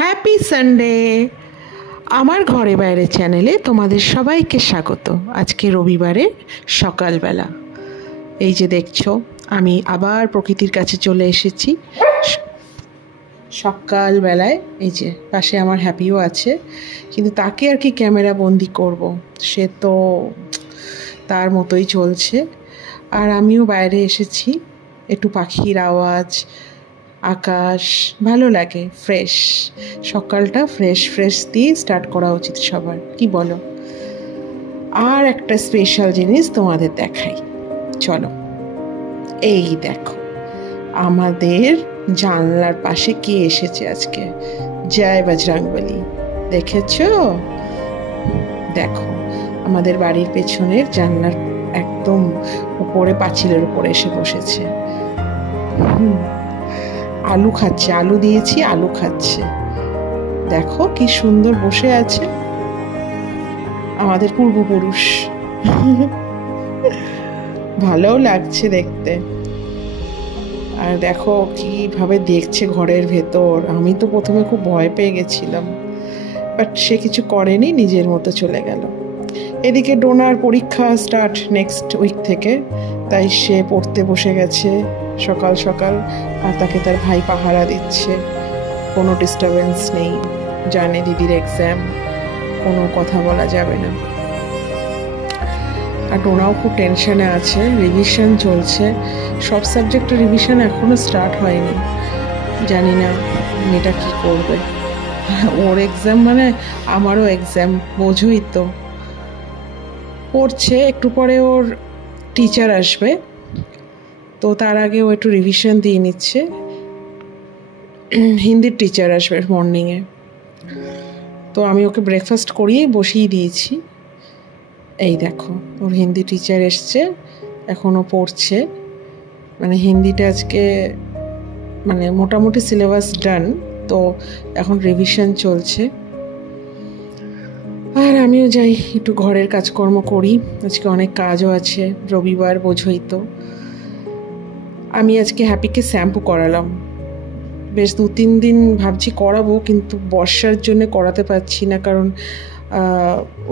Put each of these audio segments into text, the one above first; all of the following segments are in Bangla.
Happy Sunday. আমার ঘরে বাইরে চ্যানেলে তোমাদের সবাইকে স্বাগত। আজকে রবিবারে সকালবেলা এই যে দেখছো, আমি আবার প্রকৃতির কাছে চলে এসেছি সকালবেলায়। এই যে পাশে আমার হ্যাপিও আছে, কিন্তু তাকে আর কি ক্যামেরা বন্দি করব, সে তো তার মতোই চলছে। আর আমিও বাইরে এসেছি, একটু পাখির আওয়াজ, আকাশ ভালো লাগে, ফ্রেশ সকালটা ফ্রেশ ফ্রেশ দিয়ে স্টার্ট করা উচিত সবার, কি বলো? আর একটা স্পেশাল জিনিস তোমাদের দেখাই, চলো। এই দেখো আমাদের জানলার পাশে কে এসেছে আজকে, জয় বজরংবলী। দেখেছো? দেখো আমাদের বাড়ির পেছনের জানলার একদম উপরে পাঁচিলের উপরে এসে বসেছে। আলু খাচ্ছে, আলু দিয়েছি, আলু খাচ্ছে। দেখো কি সুন্দর বসে আছে আমাদের পূর্বপুরুষ। ভালোও লাগছে দেখতে। আর দেখো কিভাবে দেখছে ঘরের ভেতর। আমি তো প্রথমে খুব ভয় পেয়ে গেছিলাম, বাট সে কিছু করেনি, নিজের মতো চলে গেল। এদিকে ডোনার পরীক্ষা স্টার্ট নেক্সট উইক থেকে, তাই সে পড়তে বসে গেছে সকাল সকাল। আর তাকে তার ভাই পাহারা দিচ্ছে, কোনো ডিস্টারবেন্স নেই, জানে দিদির এক্সাম, কোনো কথা বলা যাবে না। আর ডোনাও খুব টেনশনে আছে, রিভিশন চলছে, সব সাবজেক্টের রিভিশন এখনও স্টার্ট হয়নি। জানি না মেয়েটা কী করবে। ওর এক্সাম মানে আমারও এক্সাম, বোঝোই তো। পড়ছে, একটু পরে ওর টিচার আসবে, তো তার আগে ও একটু রিভিশন দিয়ে নিচ্ছে। হিন্দির টিচার আসবে মর্নিংয়ে, তো আমি ওকে ব্রেকফাস্ট করিয়ে বসিয়ে দিয়েছি। এই দেখো ওর হিন্দি টিচার এসছে, এখনও পড়ছে। মানে হিন্দিটা আজকে মানে মোটামুটি সিলেবাস ডান, তো এখন রিভিশন চলছে। আর আমিও যাই একটু ঘরের কাজকর্ম করি, আজকে অনেক কাজও আছে, রবিবার বোঝোই তো। আমি আজকে হ্যাপিকে শ্যাম্পু করালাম, বেশ 2-3 দিন ভাবছি করাবো, কিন্তু বর্ষার জন্য করাতে পারছি না, কারণ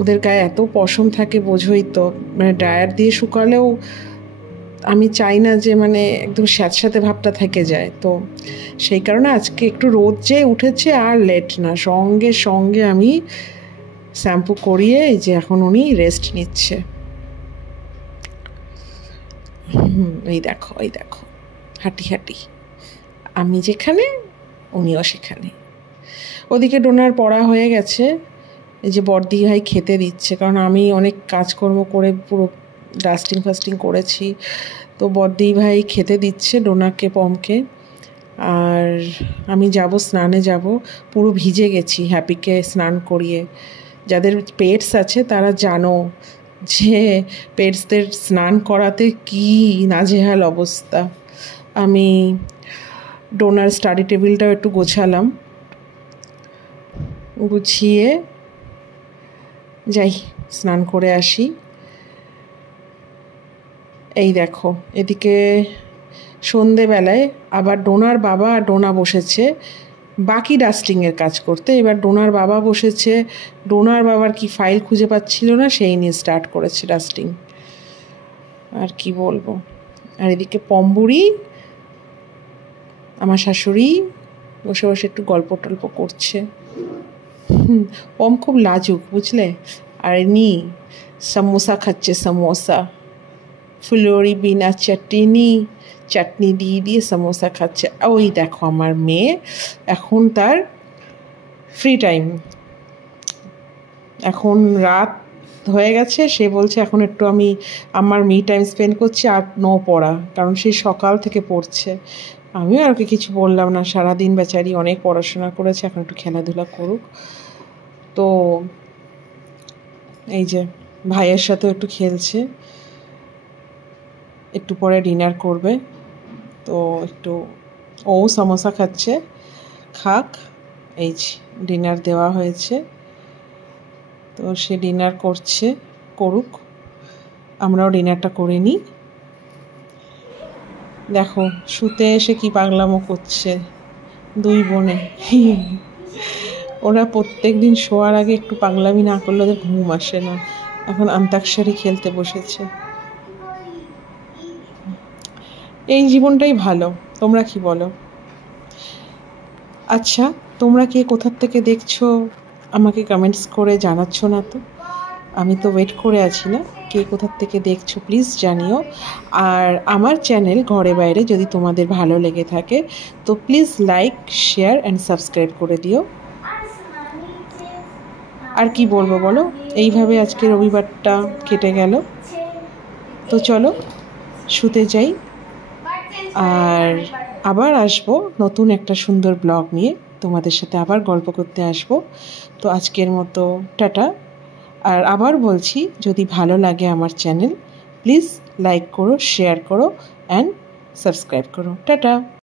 ওদের গায়ে এত পশম থাকে, বোঝোই তো। মানে ড্রায়ার দিয়ে শুকালেও আমি চাই না যে মানে একদম স্যাঁতস্যাঁতে ভাবটা থেকে যায়, তো সেই কারণে আজকে একটু রোদ যে উঠেছে আর লেট না, সঙ্গে সঙ্গে আমি শ্যাম্পু করিয়ে এই যে এখন উনি রেস্ট নিচ্ছে। এই দেখো, এই দেখো হাঁটি হাঁটি, আমি যেখানে উনিও সেখানে। ওদিকে ডোনার পড়া হয়ে গেছে, এই যে বড়দি ভাই খেতে দিচ্ছে, কারণ আমি অনেক কাজকর্ম করে পুরো ডাস্টিং ফাস্টিং করেছি, তো বড়দি ভাই খেতে দিচ্ছে ডোনাকে, পমকে। আর আমি যাব স্নানে, যাব, পুরো ভিজে গেছি হ্যাপিকে স্নান করিয়ে। যাদের পেটস আছে তারা জানো যে পেটসদের স্নান করাতে কি নাজেহাল অবস্থা। আমি ডোনার স্টাডি টেবিলটাও একটু গোছালাম, গুছিয়ে যাই স্নান করে আসি। এই দেখো এদিকে সন্ধেবেলায় আবার ডোনার বাবা আর ডোনা বসেছে বাকি ডাস্টিংয়ের কাজ করতে। এবার ডোনার বাবা বসেছে, ডোনার বাবার কি ফাইল খুঁজে পাচ্ছিল না, সেই নিয়ে স্টার্ট করেছে ডাস্টিং। আর কি বলবো। আর এদিকে পম্বুরি আমার শাশুড়ি বসে বসে একটু গল্প টল্প করছে। পম খুব লাজুক, বুঝলে। আর নি সমোসা খাচ্ছে, সমোসা, ফুলরি বিনা চাটনি, চাটনি দিয়ে দিয়ে সমোসা খাচ্ছে। ওই দেখো আমার মেয়ে, এখন তার ফ্রি টাইম, এখন রাত হয়ে গেছে, সে বলছে এখন একটু আমি আমার মি টাইম স্পেন্ড করছি, আর নো পড়া, কারণ সে সকাল থেকে পড়ছে। আমিও আর ওকে কিছু বললাম না, সারাদিন বেচারি অনেক পড়াশোনা করেছে, এখন একটু খেলাধুলা করুক। তো এই যে ভাইয়ের সাথেও একটু খেলছে, একটু পরে ডিনার করবে, তো একটু ও সমোসা খাচ্ছে, খাক। এই যে ডিনার দেওয়া হয়েছে, তো সে ডিনার করছে, করুক, আমরাও ডিনারটা করে নিই। দেখো শুতে এসে কি পাগলামো করছে দুই বোনে। ওরা প্রত্যেক দিন শোয়ার আগে একটু পাগলামি না করলে ওদের ঘুম আসে না। এখন অন্তাক্ষরী খেলতে বসেছে। এই জীবনটাই ভালো, তোমরা কি বলো? আচ্ছা, তোমরা কে কোথার থেকে দেখছো আমাকে কমেন্টস করে জানাচ্ছ না তো? আমি তো ওয়েট করে আছি না, কে কোথার থেকে দেখছো প্লিজ জানিও। আর আমার চ্যানেল ঘরে বাইরে যদি তোমাদের ভালো লেগে থাকে তো please like, share and subscribe করে দিও। আর কি বলবো বলো, এইভাবে আজকে রবিবারটা কেটে গেল। তো চলো শুতে যাই, আর আবার আসবো নতুন একটা সুন্দর ব্লগ নিয়ে, তোমাদের সাথে আবার গল্প করতে আসবো। তো আজকের মতো টাটা। আর আবার বলছি, যদি ভালো লাগে আমার চ্যানেল প্লিজ লাইক করো, শেয়ার করো অ্যান্ড সাবস্ক্রাইব করো। টাটা।